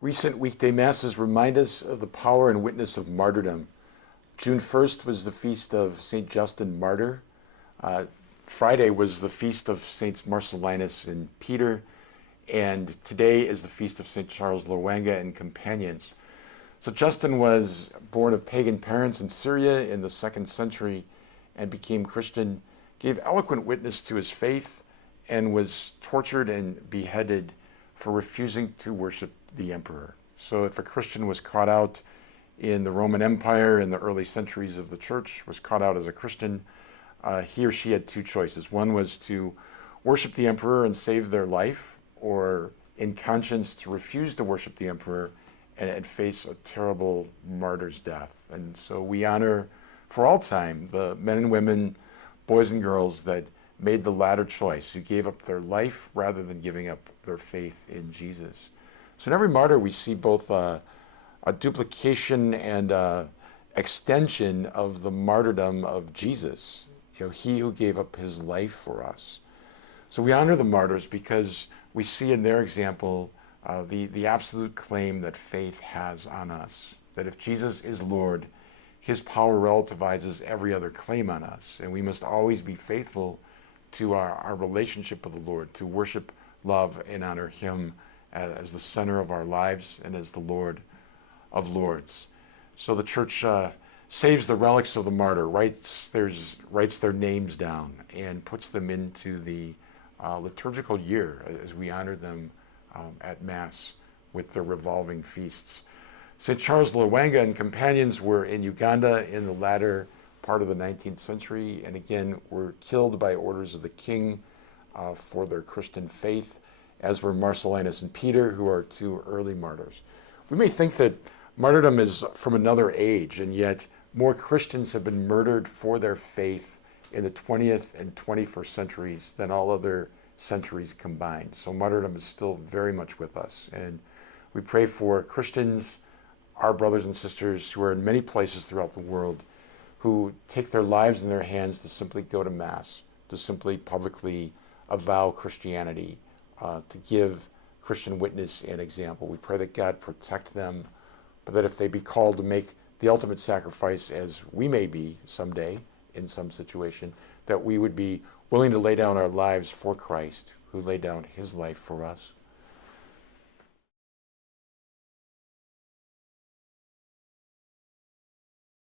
Recent weekday masses remind us of the power and witness of martyrdom. June 1st was the feast of St. Justin Martyr. Friday was the feast of Saints Marcellinus and Peter. And today is the feast of St. Charles Lwanga and companions. So Justin was born of pagan parents in Syria in the 2nd century and became Christian, gave eloquent witness to his faith, and was tortured and beheaded for refusing to worship the emperor. So if a Christian was caught out in the Roman Empire in the early centuries of the church, was caught out as a Christian, he or she had two choices. One was to worship the emperor and save their life, or in conscience to refuse to worship the emperor and face a terrible martyr's death. And so we honor for all time the men and women, boys and girls that made the latter choice, who gave up their life rather than giving up their faith in Jesus. So in every martyr we see both a duplication and extension of the martyrdom of Jesus, he who gave up his life for us. So we honor the martyrs because we see in their example the absolute claim that faith has on us, that if Jesus is Lord, his power relativizes every other claim on us, and we must always be faithful to our relationship with the Lord, to worship, love, and honor him as the center of our lives and as the Lord of Lords. So the church saves the relics of the martyr, writes their names down, and puts them into the liturgical year as we honor them at Mass with their revolving feasts. St. Charles Lwanga and companions were in Uganda in the latter part of the 19th century, and again were killed by orders of the king for their Christian faith, as were Marcellinus and Peter, who are two early martyrs. We may think that martyrdom is from another age, and yet more Christians have been murdered for their faith in the 20th and 21st centuries than all other centuries combined. So martyrdom is still very much with us, and we pray for Christians, our brothers and sisters who are in many places throughout the world, who take their lives in their hands to simply go to Mass, to simply publicly avow Christianity, to give Christian witness and example. We pray that God protect them, but that if they be called to make the ultimate sacrifice, as we may be someday in some situation, that we would be willing to lay down our lives for Christ, who laid down his life for us.